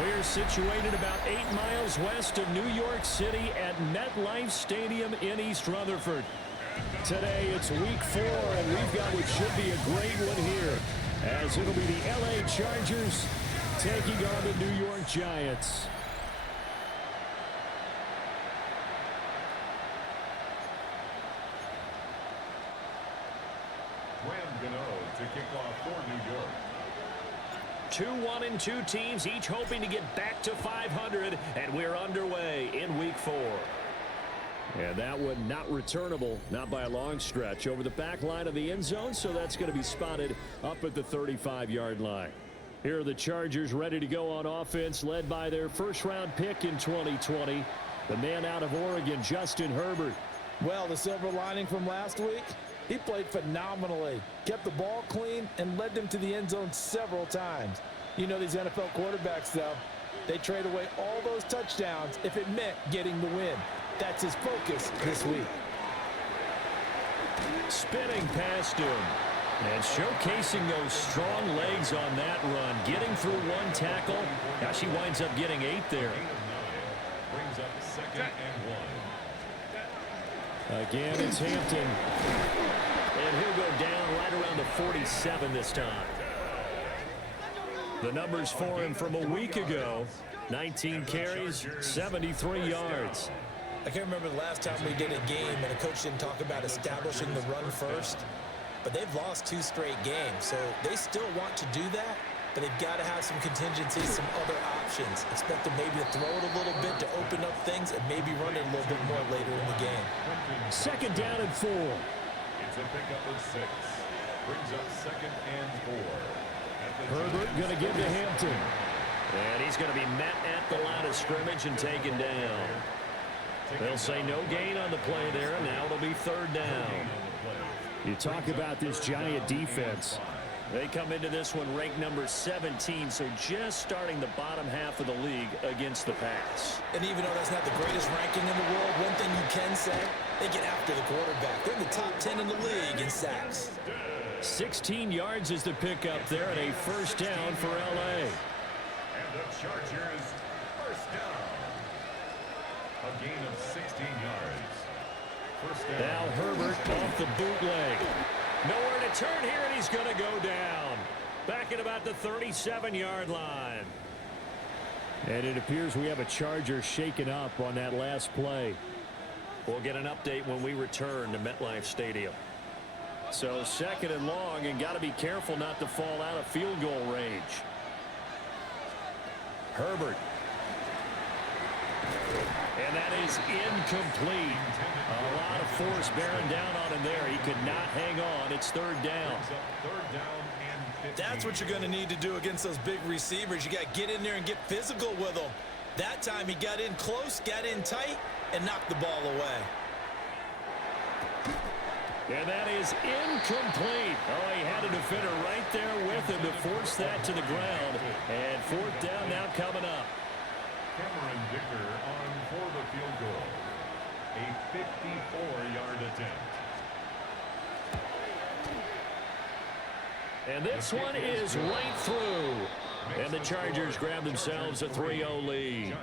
We're situated about 8 miles west of New York City at MetLife Stadium in East Rutherford. Today it's week 4, and we've got what should be a great one here, as it'll be the LA Chargers taking on the New York Giants. To kick off for New York. 2-1-2 teams, each hoping to get back to 500, and we're underway in week 4. And that one not returnable, not by a long stretch, over the back line of the end zone, so that's going to be spotted up at the 35-yard line. Here are the Chargers ready to go on offense, led by their first-round pick in 2020, the man out of Oregon, Justin Herbert. Well, the silver lining from last week, he played phenomenally, kept the ball clean, and led them to the end zone several times. You know these NFL quarterbacks, though, they trade away all those touchdowns if it meant getting the win. That's his focus this week. Spinning past him and showcasing those strong legs on that run, getting through one tackle. Now she winds up getting 8 there. Brings up 2nd and 1. Again, it's Hampton. And he'll go down right around the 47 this time. The numbers for him from a week ago: 19 carries, 73 yards. I can't remember the last time we did a game and a coach didn't talk about establishing the run first. But they've lost 2 straight games, so they still want to do that. But they've got to have some contingencies, some other options. Expect them maybe to throw it a little bit to open up things and maybe run it a little bit more later in the game. 2nd down and 4. It's a pickup of 6. Brings up 2nd and 4. Herbert going to give to Hampton. And he's going to be met at the line of scrimmage and taken down. They'll say no gain on the play there, and now it'll be 3rd down. You talk about this Giant defense. They come into this one ranked number 17, so just starting the bottom half of the league against the pass. And even though that's not the greatest ranking in the world, one thing you can say, they get after the quarterback. They're in the top 10 in the league in sacks. 16 yards is the pickup there, and a 1st down for L.A. And the Chargers, 1st down. A gain of 16 yards. 1st down. Now Herbert off the bootleg. Nowhere to turn here, and he's going to go down. Back at about the 37-yard line. And it appears we have a Charger shaken up on that last play. We'll get an update when we return to MetLife Stadium. So 2nd and long, and got to be careful not to fall out of field goal range. Herbert. And that is incomplete. A lot of force bearing down on him there. He could not hang on. It's 3rd down. That's what you're going to need to do against those big receivers. You got to get in there and get physical with them. That time he got in close, got in tight, and knocked the ball away. And that is incomplete. Oh, he had a defender right there with him to force that to the ground. And 4th down now coming up. Cameron Dicker on for the field goal. A 54-yard attempt. And this one is right through. And the Chargers grab themselves a 3-0 lead.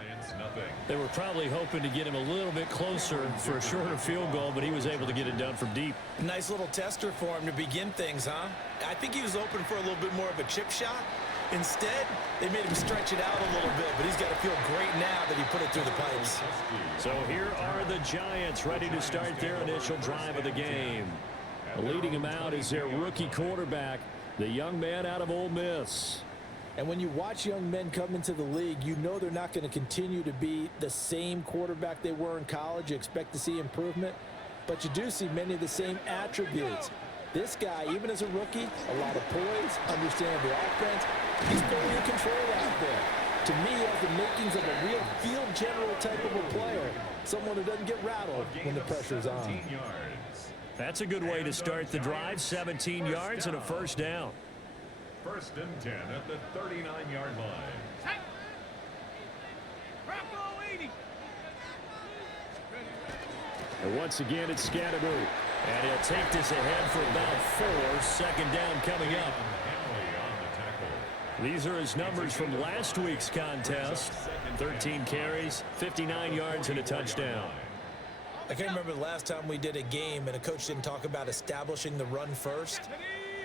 They were probably hoping to get him a little bit closer for a shorter field goal, but he was able to get it done from deep. Nice little tester for him to begin things, huh? I think he was open for a little bit more of a chip shot. Instead, they made him stretch it out a little bit, but he's got to feel great now that he put it through the pipes. So here are the Giants ready to start their initial drive of the game. Leading them out is their rookie quarterback, the young man out of Ole Miss. And when you watch young men come into the league, you know they're not going to continue to be the same quarterback they were in college. You expect to see improvement, but you do see many of the same attributes. This guy, even as a rookie, a lot of poise, understanding the offense. He's fully in control out there. To me, he has the makings of a real field general type of a player. Someone who doesn't get rattled when the pressure's on. That's a good way to start the drive. 17 yards and a 1st down. 1st and 10 at the 39-yard line. And once again, it's Scatterbo. And he'll take this ahead for about 4. 2nd down coming up. These are his numbers from last week's contest. 13 carries, 59 yards, and a touchdown. I can't remember the last time we did a game and a coach didn't talk about establishing the run first,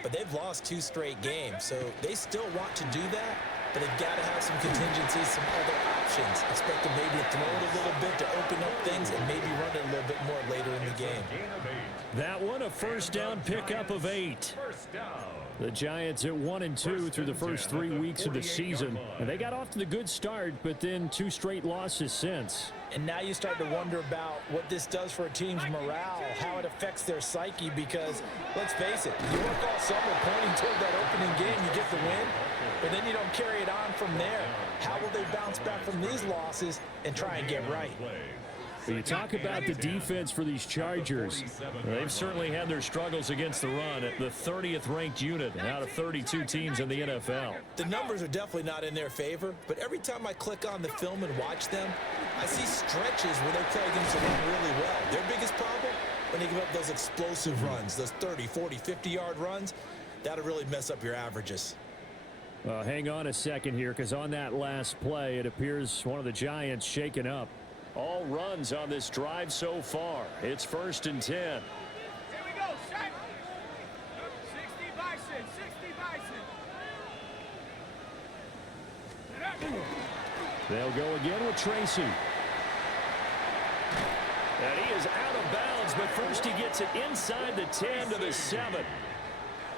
but they've lost 2 straight games, so they still want to do that, but they've got to have some contingencies, some other options. Expect them maybe to throw it a little bit to open up things and maybe run it a little bit more later in the game. That one, a first down pickup of 8. The Giants at 1-2 through the first 3 weeks of the season. And they got off to the good start, but then 2 straight losses since. And now you start to wonder about what this does for a team's morale, how it affects their psyche, because, let's face it, you work all summer pointing toward that opening game, you get the win, but then you don't carry it on from there. How will they bounce back from these losses and try and get right? When you talk about the defense for these Chargers, they've certainly had their struggles against the run at the 30th ranked unit out of 32 teams in the NFL. The numbers are definitely not in their favor, but every time I click on the film and watch them, I see stretches where they play against the run really well. Their biggest problem, when they give up those explosive runs, those 30, 40, 50-yard runs, that'll really mess up your averages. Hang on a second here, because on that last play, it appears one of the Giants shaken up. All runs on this drive so far. It's 1st and 10. Here we go, set. 60 Bison, 60 Bison. They'll go again with Tracy. And he is out of bounds, but first he gets it inside the 10 to the 7.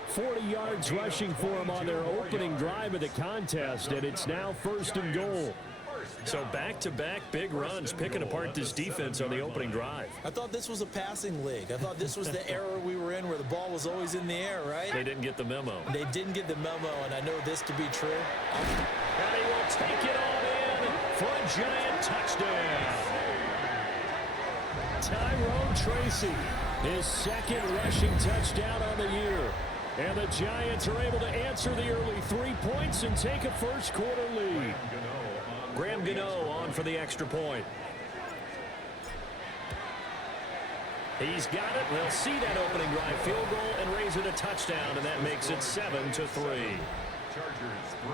40 yards rushing for him on their opening drive of the contest, and it's now 1st and goal. So back-to-back big runs, picking apart this defense on the opening drive. I thought this was a passing league. I thought this was the era we were in where the ball was always in the air, right? They didn't get the memo. They didn't get the memo, and I know this to be true. And he will take it on in for a Giant touchdown. Tyrone Tracy, his 2nd rushing touchdown on the year. And the Giants are able to answer the early 3 points and take a first-quarter lead. Graham Gano on for the extra point. He's got it. They'll see that opening drive field goal and raise it a touchdown, and that makes it 7-3. Chargers 3.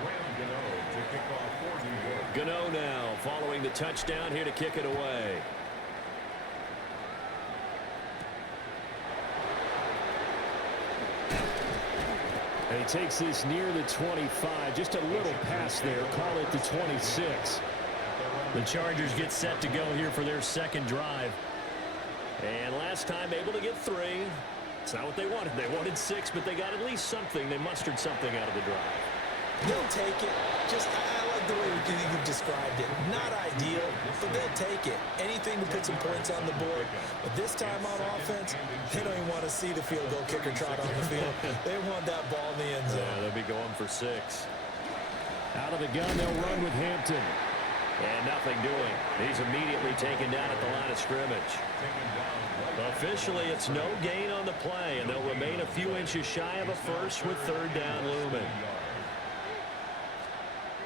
Graham Gano to kick off for New York. Gano now following the touchdown here to kick it away. And he takes this near the 25. Just a little pass there. Call it the 26. The Chargers get set to go here for their 2nd drive. And last time able to get 3. It's not what they wanted. They wanted 6, but they got at least something. They mustered something out of the drive. They'll take it. I like the way you've described it. Not ideal, but they'll take it. Anything to put some points on the board. But this time on offense, they don't even want to see the field goal kicker trot on the field. They want that ball in the end zone. Yeah, they'll be going for 6. Out of the gun, they'll run with Hampton. And nothing doing. He's immediately taken down at the line of scrimmage. Officially, it's no gain on the play, and they'll remain a few inches shy of a first with 3rd down looming.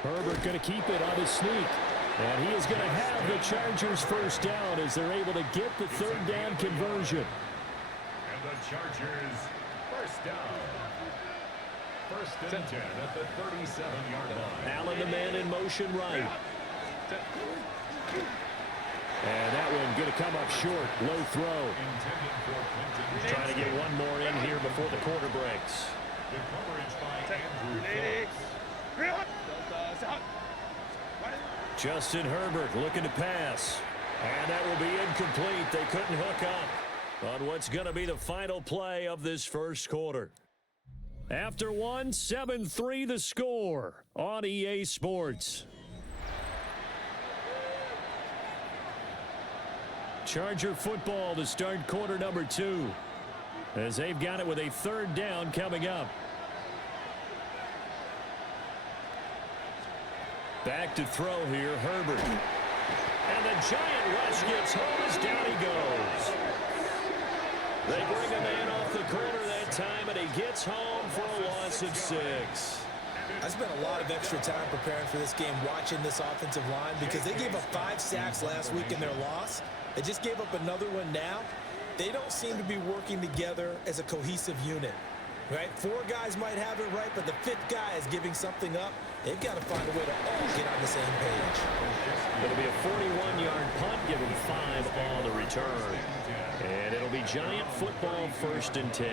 Herbert going to keep it on his sneak. And he is going to have the Chargers 1st down as they're able to get the 3rd down conversion. And the Chargers 1st down. 1st and 10 at the 37-yard line. Allen the man in motion right. And that one going to come up short. Low throw. Trying to get one more in here before the quarter breaks. The coverage by Andrew Phillips. Justin Herbert looking to pass. And that will be incomplete. They couldn't hook up on what's going to be the final play of this first quarter. After 7-3 the score on EA Sports. Charger football to start quarter number 2. As they've got it with a 3rd down coming up. Back to throw here, Herbert. And the Giant rush gets home as down he goes. They bring a man off the corner that time, and he gets home for a loss of 6. I spent a lot of extra time preparing for this game, watching this offensive line, because they gave up 5 sacks last week in their loss. They just gave up another one now. they don't seem to be working together as a cohesive unit, right? 4 guys might have it right, but the 5th guy is giving something up. They've got to find a way to all get on the same page. It'll be a 41-yard punt, giving 5 on the return. And it'll be Giant football, 1st and 10.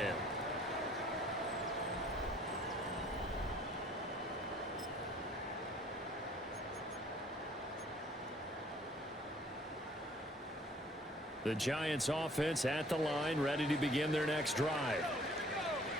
The Giants offense at the line, ready to begin their next drive.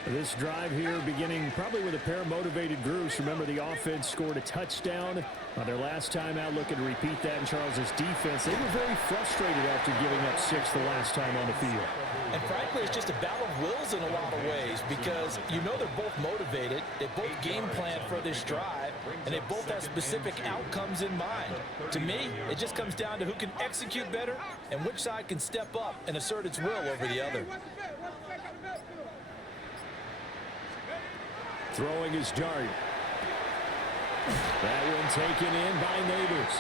This drive here beginning probably with a pair of motivated groups. Remember, the offense scored a touchdown on their last time out, looking to repeat that in Charles's defense. They were very frustrated after giving up 6 the last time on the field. And frankly, it's just a battle of wills in a lot of ways, because you know they're both motivated, they both game plan for this drive, and they both have specific outcomes in mind. To me, it just comes down to who can execute better and which side can step up and assert its will over the other. Throwing his dart. That one taken in by Neighbors.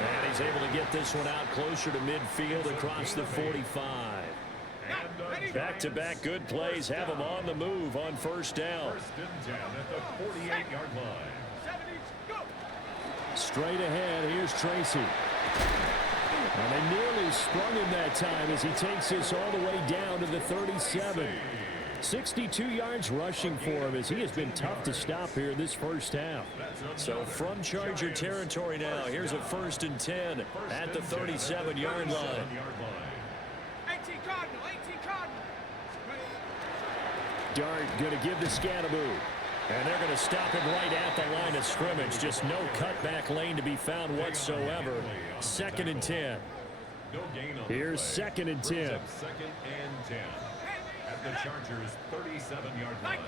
And he's able to get this one out closer to midfield across the 45. Back-to-back good plays have him on the move on 1st down. 1st and 10 at the 48-yard line. Straight ahead, here's Tracy. And they nearly sprung him that time as he takes this all the way down to the 37. 62 yards rushing for him, as he has been tough to stop here this first half. So from Charger territory now, here's a 1st and 10 at the 37-yard line. 18 Cardinal, 18 Cardinal. Dart going to give to Scadaboo. And they're going to stop him right at the line of scrimmage. Just no cutback lane to be found whatsoever. 2nd and 10. Here's 2nd and 10. 2nd and 10. At the Chargers' 37-yard line.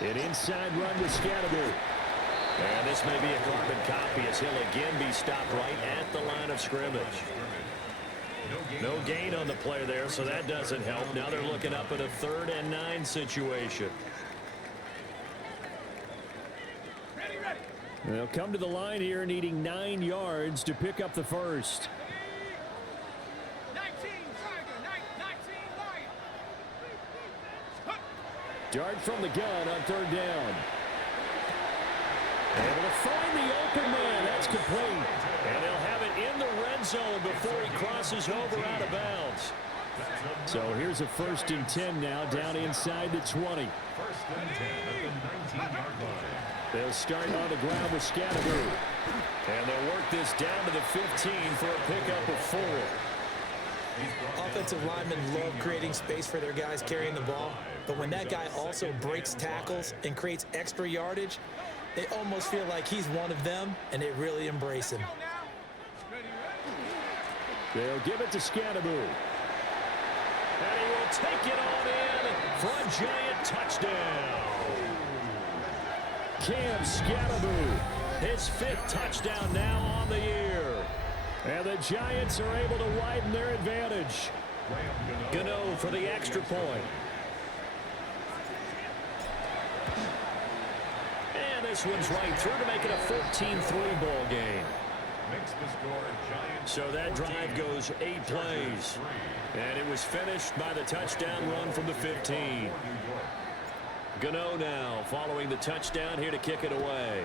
An inside run with Scadaboo. And this may be a carbon copy, as he'll again be stopped right at the line of scrimmage. No gain on the play there, so that doesn't help. Now they're looking up at a 3rd and 9 situation. They'll come to the line here, needing 9 yards to pick up the first. Dart from the gun on 3rd down. Able to find the open man. That's complete. And they'll have it in the red zone before he crosses over out of bounds. So here's a 1st and 10 now, down inside the 20. 1st and 10 at the 19-yard line. They'll start on the ground with Scadaboo. And they'll work this down to the 15 for a pickup of 4. Offensive linemen love creating space for their guys carrying the ball, but when that guy also breaks tackles and creates extra yardage, they almost feel like he's one of them, and they really embrace him. They'll give it to Scadaboo. And he will take it on in for a Giant touchdown. Cam Scadaboo, his 5th touchdown now on the year. And the Giants are able to widen their advantage. Gano for the extra point. And this one's right through to make it a 14-3 ball game. So that drive goes 8 plays. And it was finished by the touchdown run from the 15. Gano now following the touchdown here to kick it away.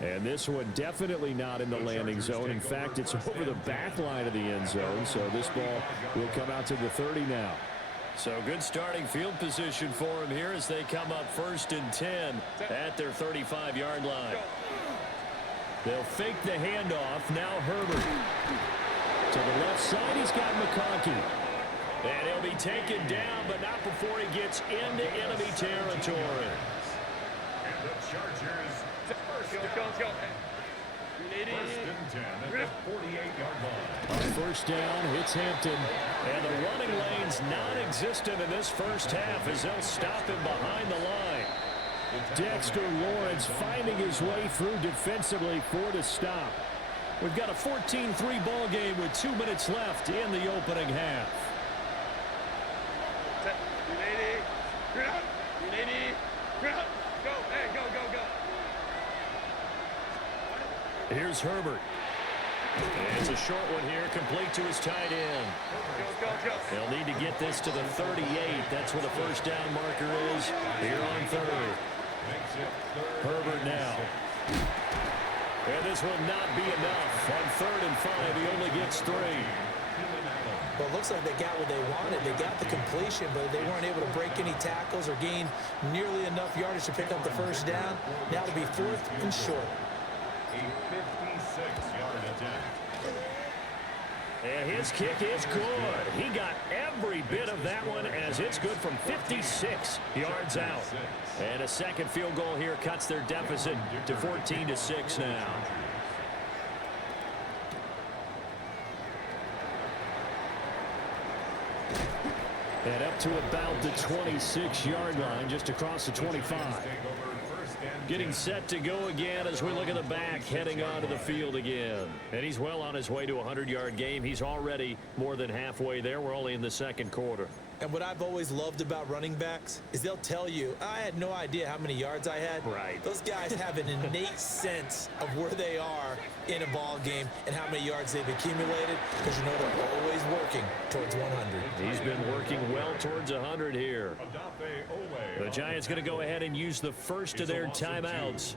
And this one definitely not in the landing zone. In fact, it's over the back line of the end zone. So this ball will come out to the 30 now. So good starting field position for him here as they come up 1st and 10 at their 35-yard line. They'll fake the handoff. Now Herbert. To the left side, he's got McConkey. And he'll be taken down, but not before he gets into enemy territory. And the Chargers, First and 10 at the 48-yard line. On 1st down, hits Hampton. And the running lane's non-existent in this first half as they'll stop him behind the line. Dexter Lawrence finding his way through defensively for the stop. We've got a 14-3 ball game with 2 minutes left in the opening half. Here's Herbert. It's a short one here, complete to his tight end. They'll need to get this to the 38. That's where the first down marker is here on third. Herbert now. And this will not be enough. On 3rd and 5, he only gets 3. Well, it looks like they got what they wanted. They got the completion, but they weren't able to break any tackles or gain nearly enough yardage to pick up the first down. Now to be 4th and short. A 56-yard attempt. And his kick is good. He got every bit of that one as it's good from 56 yards out. And a second field goal here cuts their deficit to 14-6 now. And up to about the 26-yard line, just across the 25. Getting set to go again as we look at the back, heading onto the field again. And he's well on his way to a 100-yard game. He's already more than halfway there. We're only in the second quarter. And what I've always loved about running backs is they'll tell you, I had no idea how many yards I had. Right. Those guys have an innate sense of where they are in a ball game and how many yards they've accumulated, because you know they're always working towards 100. He's been working well towards 100 here. The Giants going to go ahead and use the first of their timeouts,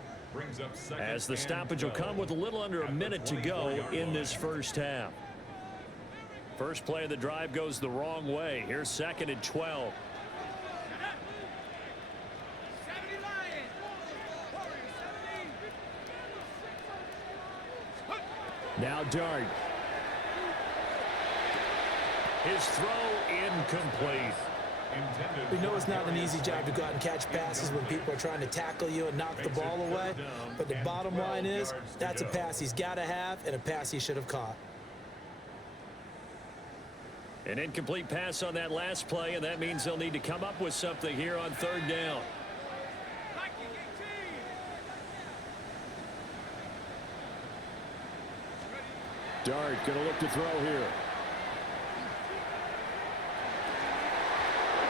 as the stoppage will come with a little under a minute to go in this first half. First play of the drive goes the wrong way. Here's 2nd and 12. Now Dart. His throw incomplete. We know it's not an easy job to go out and catch passes when people are trying to tackle you and knock the ball away. But the bottom line is, that's a pass he's got to have and a pass he should have caught. An incomplete pass on that last play, and that means they'll need to come up with something here on 3rd down. Dart going to look to throw here.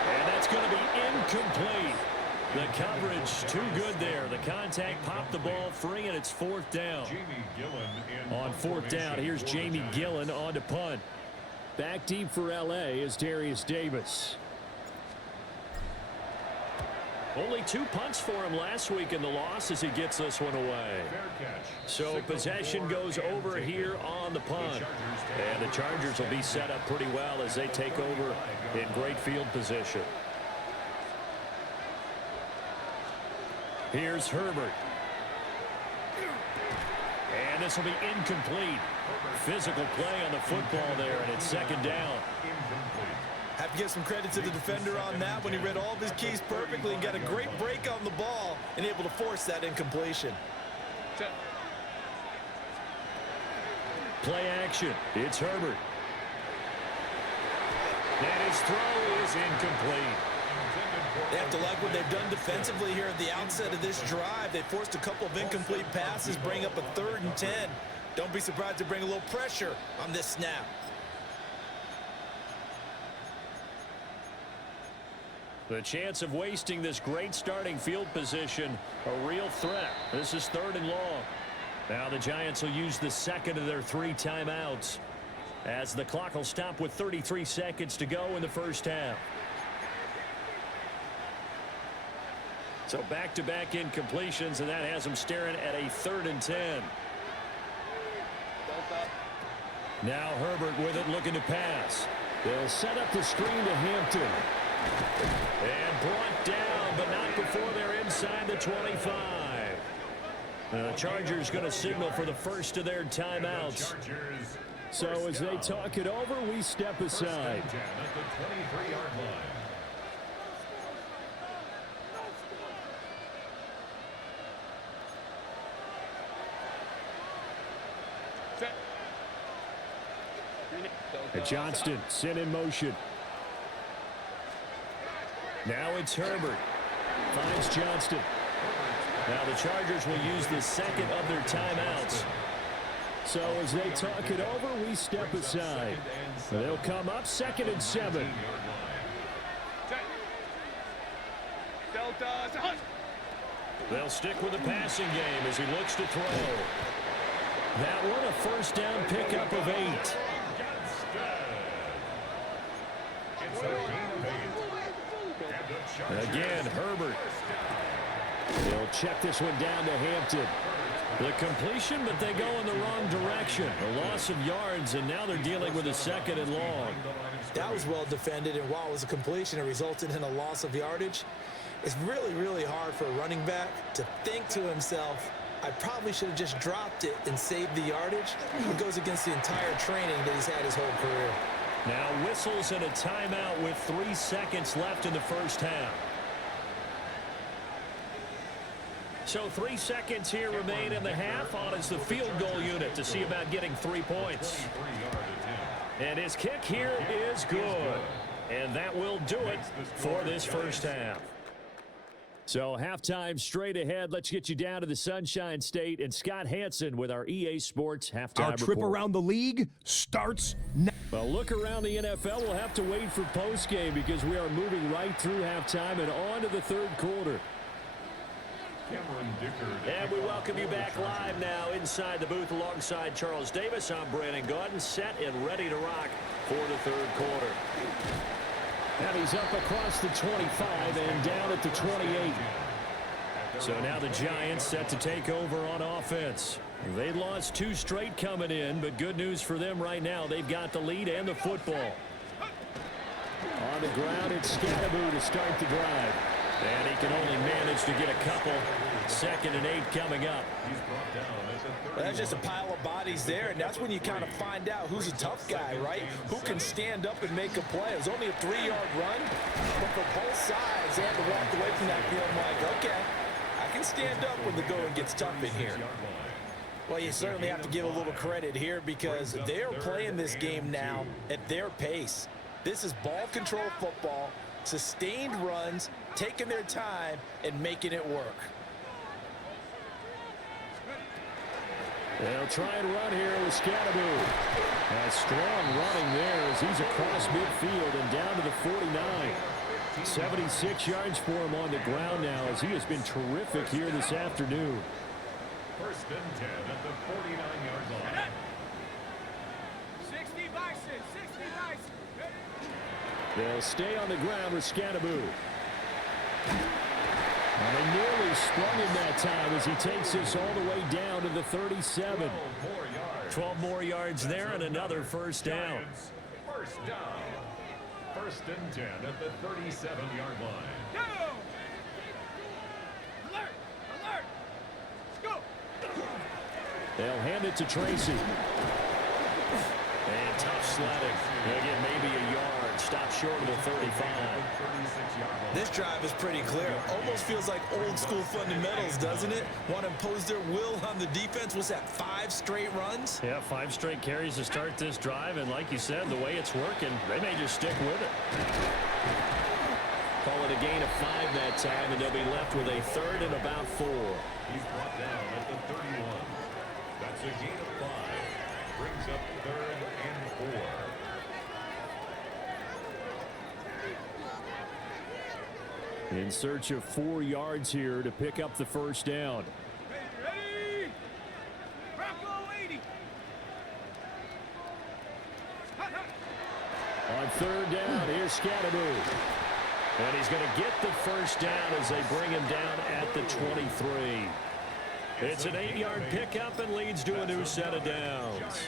And that's going to be incomplete. The coverage too good there. The contact popped the ball free, and it's 4th down. On 4th down, here's Jamie Gillen on to punt. Back deep for L.A. is Darius Davis. Only 2 punts for him last week in the loss as he gets this one away. So possession goes over here on the punt. And the Chargers will be set up pretty well as they take over in great field position. Here's Herbert. And this will be incomplete. Physical play on the football there, and it's 2nd down. Have to give some credit to the defender on that when he read all of his keys perfectly and got a great break on the ball and able to force that incompletion. Play action. It's Herbert. And his throw is incomplete. They have to like what they've done defensively here at the outset of this drive. They forced a couple of incomplete passes, bring up a 3rd and 10. Don't be surprised to bring a little pressure on this snap. The chance of wasting this great starting field position, a real threat. This is 3rd and long. Now the Giants will use the 2nd of their 3 timeouts, as the clock will stop with 33 seconds to go in the first half. So back-to-back incompletions, and that has them staring at a 3rd and 10. Now Herbert with it, looking to pass. They'll set up the screen to Hampton. And brought down, but not before they're inside the 25. The Chargers going to signal for the first of their timeouts. So as they talk it over, we step aside. And Johnston sent in motion. Now it's Herbert. Finds Johnston. Now the Chargers will use the 2nd of their timeouts. So as they talk it over, we step aside. They'll come up 2nd and 7. They'll stick with the passing game as he looks to throw. That one a first down pickup of 8. It's a gain of 8. And the Chargers Again, Herbert. They'll check this one down to Hampton. The completion, but they go in the wrong direction. A loss of yards, and now they're dealing with a 2nd and long. That was well defended, and while it was a completion, it resulted in a loss of yardage. It's really, really hard for a running back to think to himself, I probably should have just dropped it and saved the yardage. It goes against the entire training that he's had his whole career. Now whistles and a timeout with 3 seconds left in the first half. So 3 seconds here remain in the half. On is the field goal unit to see about getting 3 points. And his kick here is good. And that will do it for this first half. So halftime straight ahead. Let's get you down to the Sunshine State and Scott Hansen with our EA Sports halftime Our trip report. around the league starts now. Well, look around the NFL. We'll have to wait for postgame because we are moving right through halftime and on to the third quarter. And we welcome you back live now inside the booth alongside Charles Davis. I'm Brandon Gaudin, set and ready to rock for the third quarter. And he's up across the 25 and down at the 28. So now the Giants set to take over on offense. They lost 2 straight coming in, but good news for them right now. They've got the lead and the football. On the ground, it's Scatteroo to start the drive. And he can only manage to get a couple. 2nd and 8 coming up. Well, that's just a pile of bodies there, and that's when you kind of find out who's a tough guy, right? Who can stand up and make a play. It was only a 3-yard run, but for both sides, they had to walk away from that feeling like, okay, I can stand up when the going gets tough in here. Well, you certainly have to give a little credit here because they're playing this game now at their pace. This is ball control football, sustained runs, taking their time, and making it work. They'll try and run here with Scatteroo. A strong running there as he's across midfield and down to the 49. 76 yards for him on the ground now as he has been terrific here this afternoon. 1st and 10 at the 49-yard line. 60 Bison, 60 Bison. They'll stay on the ground with Scatteroo. And they nearly sprung him that time as he takes this all the way down to the 37. 12 more yards there and another first down. First down. 1st and 10 at the 37-yard line. Go! Alert! Alert! Go! They'll hand it to Tracy. And tough sledding. They'll get maybe a yard. Stop short of the 35. This drive is pretty clear. Almost feels like old school fundamentals, doesn't it? Want to impose their will on the defense. Was that 5 straight runs? Yeah, 5 straight carries to start this drive. And like you said, the way it's working, they may just stick with it. Call it a gain of 5 that time, and they'll be left with a 3rd and about 4. He's brought down at the 31. That's a gain of 5. Brings up 3rd and 4. In search of 4 yards here to pick up the first down. Ready? Bronco 80. On 3rd down, here's Scatteroo. And he's going to get the first down as they bring him down at the 23. It's an 8-yard pickup and leads to a new set of downs.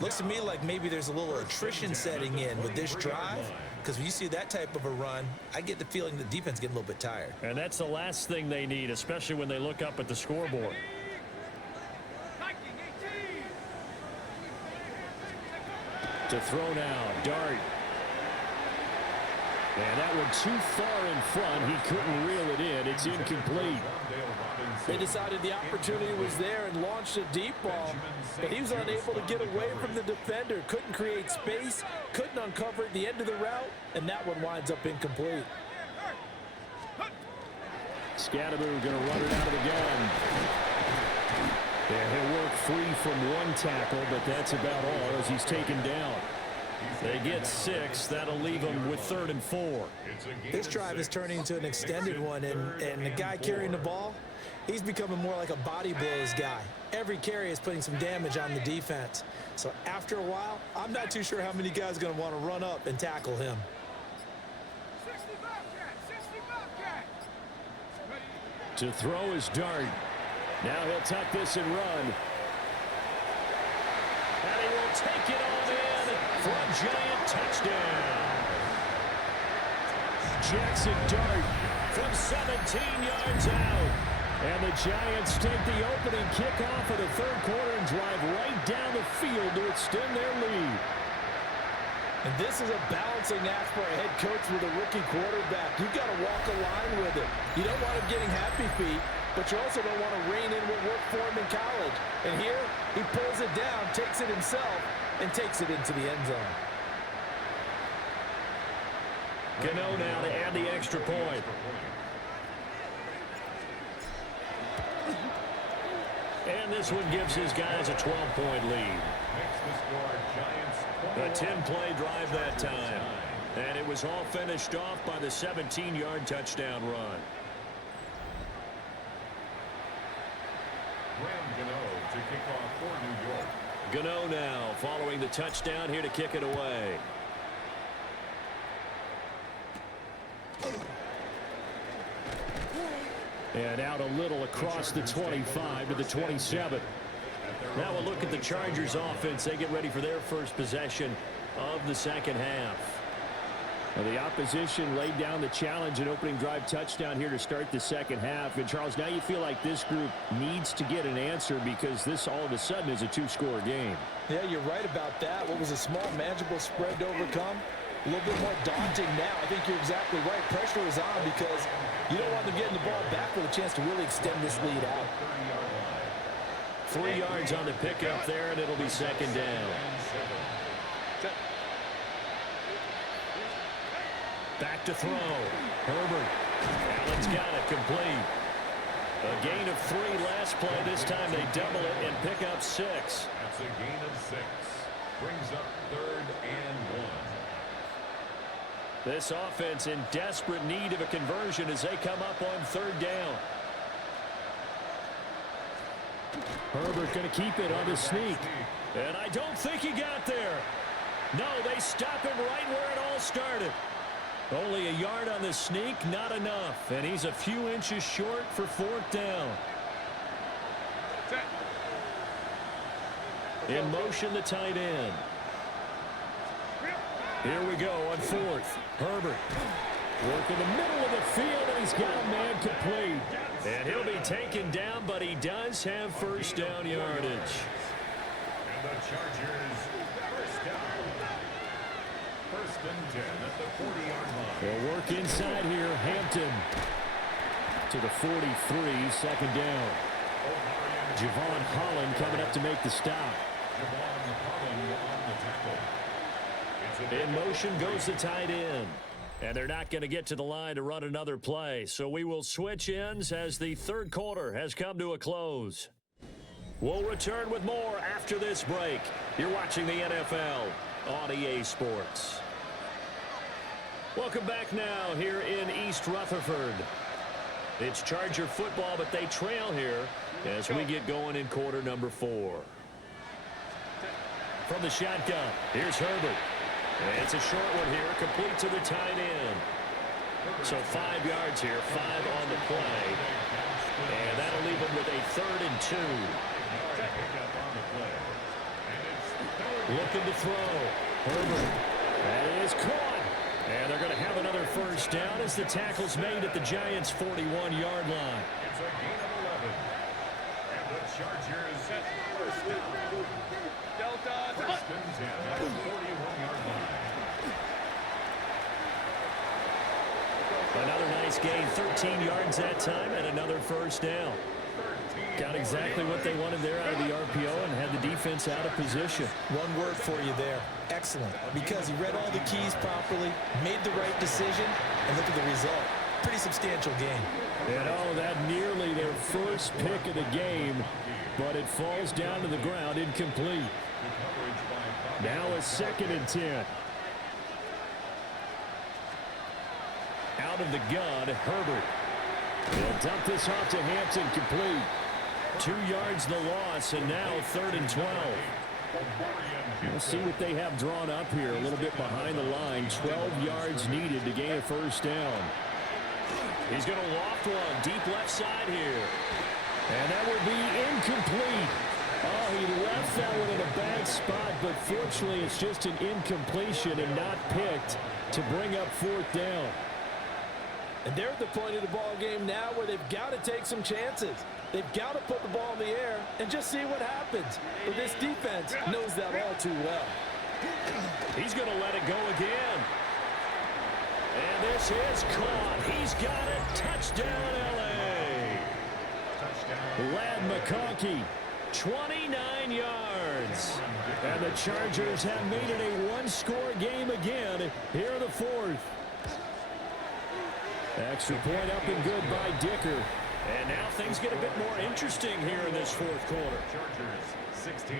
Looks to me like maybe there's a little attrition setting in with this drive, because when you see that type of a run, I get the feeling the defense getting a little bit tired. And that's the last thing they need, especially when they look up at the scoreboard. To throw now, Dart. And that one too far in front. He couldn't reel it in. It's incomplete. They decided the opportunity was there and launched a deep ball, but he was unable to get away from the defender. Couldn't create space, couldn't uncover at the end of the route, and that one winds up incomplete. Scatteroo going to run it out of the gun. Yeah, he'll work free from one tackle, but that's about all as he's taken down. They get 6. That'll leave them with 3rd and 4. This drive is turning into an extended one, and the guy carrying the ball, He's becoming more like a body blows guy. Every carry is putting some damage on the defense. So after a while, I'm not too sure how many guys are going to want to run up and tackle him. 60 Bobcat, 60 Bobcat. To throw his dart. Now he'll tuck this and run. And he will take it on in for a giant touchdown. Jackson Dart from 17 yards out. And the Giants take the opening kickoff of the third quarter and drive right down the field to extend their lead. And this is a balancing act for a head coach with a rookie quarterback. You've got to walk a line with it. You don't want him getting happy feet, but you also don't want to rein in what worked for him in college. And here, he pulls it down, takes it himself, and takes it into the end zone. Gano now to add the extra point. And this one gives his guys a 12-point lead. A 10-play drive that time. And it was all finished off by the 17-yard touchdown run. Gano to kick off for New York. Gano now following the touchdown here to kick it away. And out a little across the 25 to the 27. Now a look at the Chargers offense. They get ready for their first possession of the second half. Well, the opposition laid down the challenge, an opening drive touchdown here to start the second half. And Charles, now you feel like this group needs to get an answer because this all of a sudden is a two-score game. Yeah, you're right about that. What was a small, manageable spread to overcome? A little bit more daunting now. I think you're exactly right. Pressure is on because you don't want them getting the ball back with a chance to really extend this lead out. 3 yards on the pickup there, and it'll be second down. Back to throw. Herbert. Allen's got it complete. A gain of 3 last play. This time they double it and pick up 6. That's a gain of 6. Brings up 3rd and 1. This offense in desperate need of a conversion as they come up on 3rd down. Herbert going to keep it on the sneak. And I don't think he got there. No, they stop him right where it all started. Only a yard on the sneak, not enough. And he's a few inches short for 4th down. In motion, the tight end. Here we go on 4th. Herbert. Work in the middle of the field, and he's got a man complete. And he'll be taken down, but he does have first down yardage. And the Chargers, first down. 1st and 10 at the 40-yard line. They'll work inside here. Hampton to the 43, second down. Javon Holland coming up to make the stop. Javon Holland on the tackle. In motion goes the tight end. And they're not going to get to the line to run another play. So we will switch ends as the third quarter has come to a close. We'll return with more after this break. You're watching the NFL on EA Sports. Welcome back now here in East Rutherford. It's Charger football, but they trail here as we get going in quarter number 4. From the shotgun, here's Herbert. It's a short one here, complete to the tight end. So 5 yards here, 5 on the play. And that'll leave him with a 3rd and 2. Looking to throw. Herbert. That is caught. And they're going to have another first down as the tackle's made at the Giants' 41-yard line. It's a gain of 11. And the Chargers first down. Delta. 1st and 10 at the 41-yard line. Another nice gain, 13 yards that time, and another first down. Got exactly what they wanted there out of the RPO and had the defense out of position. One word for you there. Excellent. Because he read all the keys properly, made the right decision, and look at the result. Pretty substantial game. And oh, that nearly their first pick of the game, but it falls down to the ground incomplete. Now a 2nd and 10. Out of the gun, Herbert. They'll dump this off to Hampton, complete. 2 yards the loss, and now 3rd and 12. We'll see what they have drawn up here. A little bit behind the line. 12 yards needed to gain a first down. He's going to loft one deep left side here. And that will be incomplete. Oh, he left that one in a bad spot, but fortunately it's just an incompletion and not picked to bring up 4th down. And they're at the point of the ball game now where they've got to take some chances. They've got to put the ball in the air and just see what happens. But this defense knows that all too well. He's going to let it go again. And this is caught. He's got it. Touchdown, L.A. Lad McConkey, 29 yards. And the Chargers have made it a one-score game again here in the 4th. Extra point up and good by Dicker. And now things get a bit more interesting here in this 4th quarter. Chargers 16.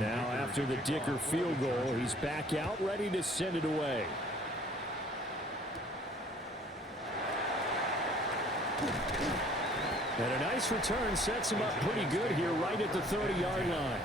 Now after the Dicker field goal, he's back out ready to send it away. And a nice return sets him up pretty good here right at the 30-yard line.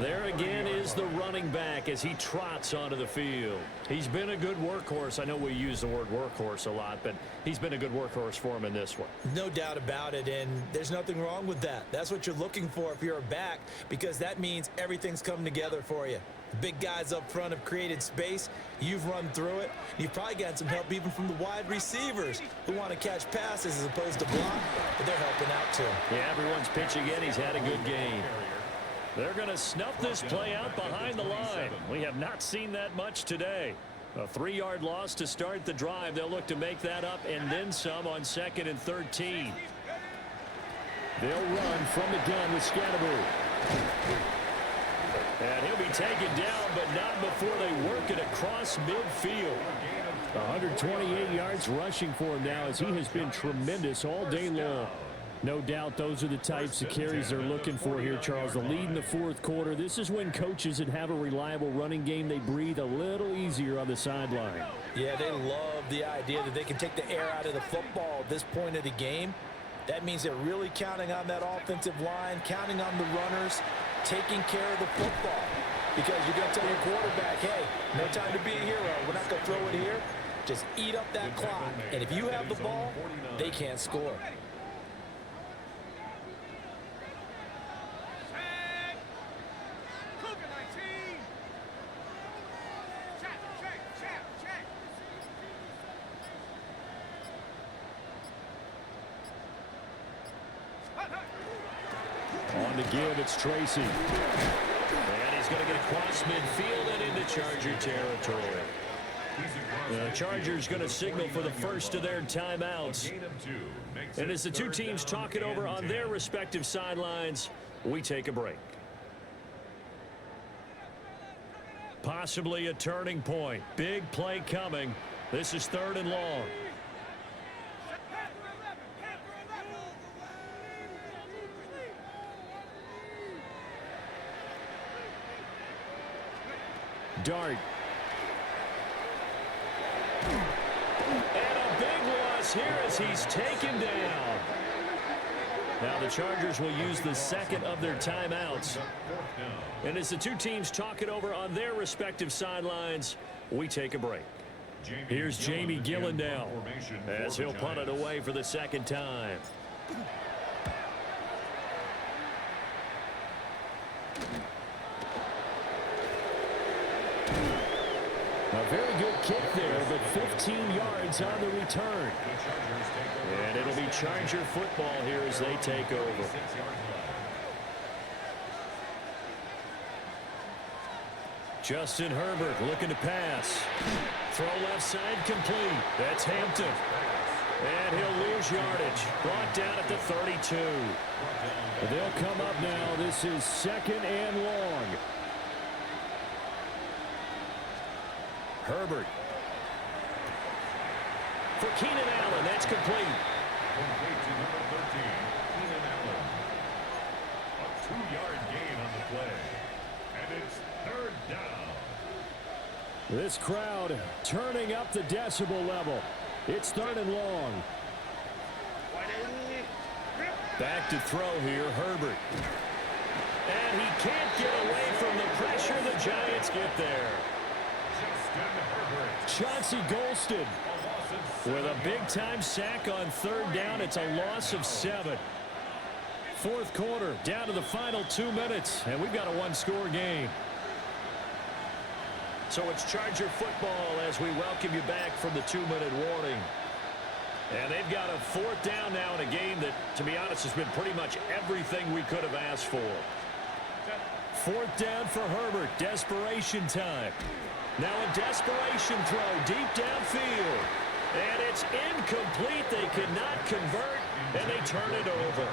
There again is the running back as he trots onto the field. He's been a good workhorse. I know we use the word workhorse a lot, but he's been a good workhorse for him in this one. No doubt about it, and there's nothing wrong with that. That's what you're looking for if you're a back, because that means everything's coming together for you. The big guys up front have created space. You've run through it. You've probably gotten some help even from the wide receivers who want to catch passes as opposed to block, but they're helping out too. Yeah, everyone's pitching in. He's had a good game. They're going to snuff this play out behind the line. We have not seen that much today. A 3-yard loss to start the drive. They'll look to make that up and then some on 2nd and 13. They'll run from the gun with Scatterbury. And he'll be taken down, but not before they work it across midfield. 128 yards rushing for him now as he has been tremendous all day long. No doubt those are the types of carries they're looking for here, Charles. The lead in the 4th quarter. This is when coaches that have a reliable running game, they breathe a little easier on the sideline. Yeah, they love the idea that they can take the air out of the football at this point of the game. That means they're really counting on that offensive line, counting on the runners, taking care of the football. Because you're going to tell your quarterback, hey, no time to be a hero. We're not going to throw it here. Just eat up that clock. And if you have the ball, they can't score. On the give, it's Tracy. And he's going to get across midfield and into Charger territory. The Chargers going to signal for the first of their timeouts. And as the two teams talk it over on their respective sidelines, we take a break. Possibly a turning point. Big play coming. This is 3rd and long. Dart. And a big loss here as he's taken down. Now the Chargers will use the 2nd of their timeouts. And as the two teams talk it over on their respective sidelines, we take a break. Here's Jamie Gillen now as he'll punt it away for the 2nd time. A very good kick there, but 15 yards on the return. And it'll be Charger football here as they take over. Justin Herbert looking to pass. Throw left side complete. That's Hampton. And he'll lose yardage. Brought down at the 32. They'll come up now. This is 2nd and long. Herbert. For Keenan Allen, that's complete. 2-yard gain on the play. And it's 3rd down. This crowd turning up the decibel level. It's 3rd and long. Back to throw here, Herbert. And he can't get away from the pressure. The Giants get there. Chauncey Golston with a big-time sack on 3rd down. It's a loss of 7. 4th quarter, down to the final 2 minutes, and we've got a 1-score game. So it's Charger football as we welcome you back from the 2-minute warning. And they've got a 4th down now in a game that, to be honest, has been pretty much everything we could have asked for. 4th down for Herbert. Desperation time. Now a desperation throw deep downfield. And it's incomplete. They could not convert, and they turn it over.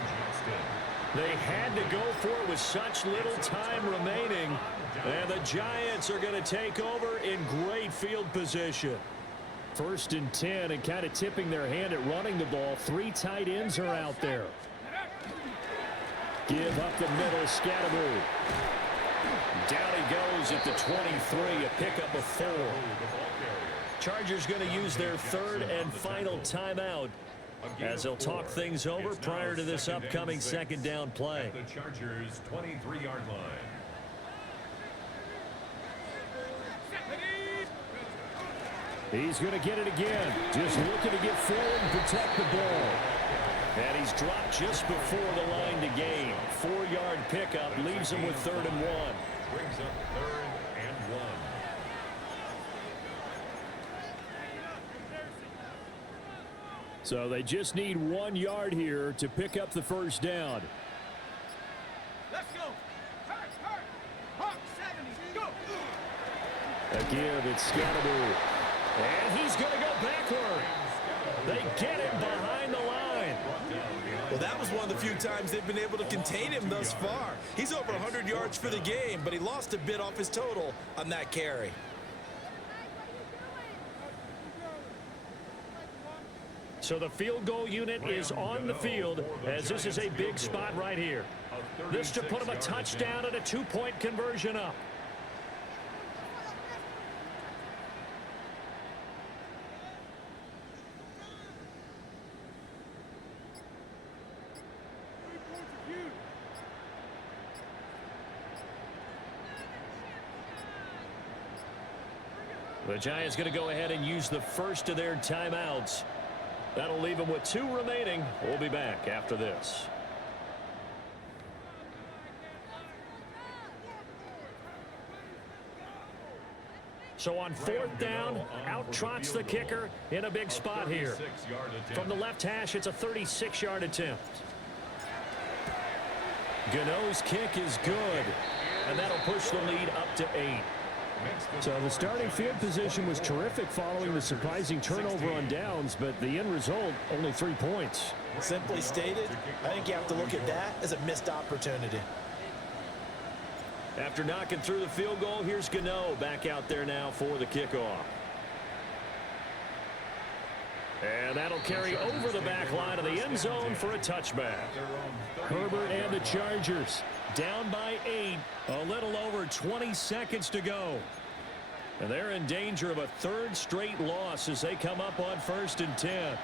They had to go for it with such little time remaining. And the Giants are going to take over in great field position. 1st and 10, and kind of tipping their hand at running the ball. 3 tight ends are out there. Give up the middle, Scatteroo. Down he goes at the 23, a pickup of 4. Chargers going to use their 3rd and final timeout as they'll talk things over prior to this upcoming 2nd down play. The Chargers' 23-yard line. He's going to get it again. Just looking to get forward and protect the ball. And he's dropped just before the line to gain. 4-yard pickup leaves him with 3rd and 1. Brings up 3rd and 1. So they just need 1 yard here to pick up the 1st down. Let's go. Hawk 70. Go. A give, it's Scatteroo. And he's going to go backward. They get him behind the line. Well, that was one of the few times they've been able to contain him thus far. He's over 100 yards for the game, but he lost a bit off his total on that carry. So the field goal unit is on the field as this is a big spot right here. This to put him a touchdown and a 2-point conversion up. The Giants going to go ahead and use the first of their timeouts. That'll leave them with 2 remaining. We'll be back after this. So on 4th down, out trots the kicker in a big spot here. From the left hash, it's a 36-yard attempt. Gano's kick is good, and that'll push the lead up to 8. So the starting field position was terrific following the surprising turnover on downs, but the end result, only 3 points. Simply stated, I think you have to look at that as a missed opportunity. After knocking through the field goal, here's Gano back out there now for the kickoff. And that'll carry over the back line of the end zone for a touchback. Herbert and the Chargers down by 8, a little over 20 seconds to go. And they're in danger of a 3rd straight loss as they come up on 1st and 10.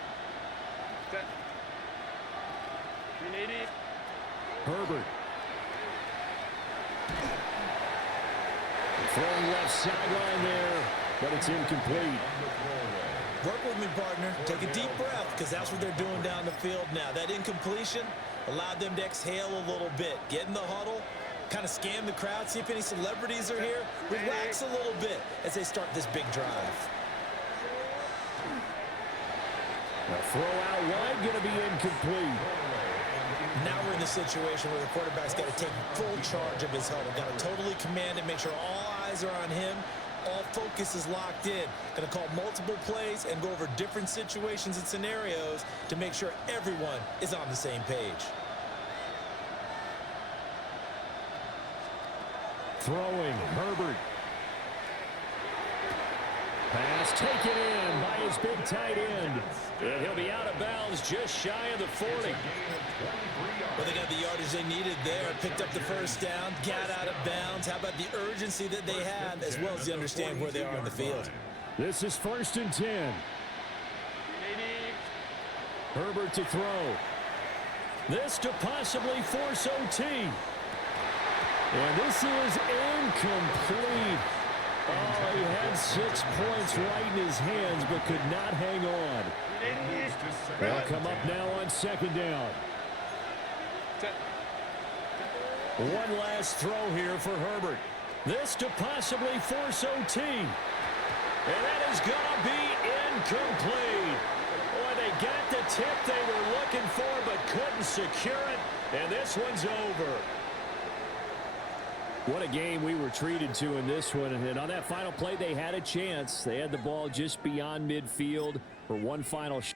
Herbert. Throwing left sideline there, but it's incomplete. Work with me, partner. Take a deep breath, because that's what they're doing down the field now. That incompletion allowed them to exhale a little bit. Get in the huddle, kind of scan the crowd, see if any celebrities are here. Relax a little bit as they start this big drive. A throw out wide, going to be incomplete. Now we're in the situation where the quarterback's got to take full charge of his huddle. Got to totally command it, make sure all eyes are on him. All focus is locked in. Going to call multiple plays and go over different situations and scenarios to make sure everyone is on the same page. Throwing, Herbert. Pass taken in by his big tight end. And he'll be out of bounds just shy of the 40. Well, they got the yardage yardage they needed there. Picked up the first down, got out of bounds. How about the urgency that they have, as well as the understanding where they are on the field? This is 1st and 10. Herbert to throw. This to possibly force OT. And this is incomplete. Oh, he had 6 points right in his hands, but could not hang on. They'll come up now on 2nd down. One last throw here for Herbert. This to possibly force OT. And that is going to be incomplete. Boy, they got the tip they were looking for, but couldn't secure it. And this one's over. What a game we were treated to in this one. And on that final play, they had a chance. They had the ball just beyond midfield for one final shot.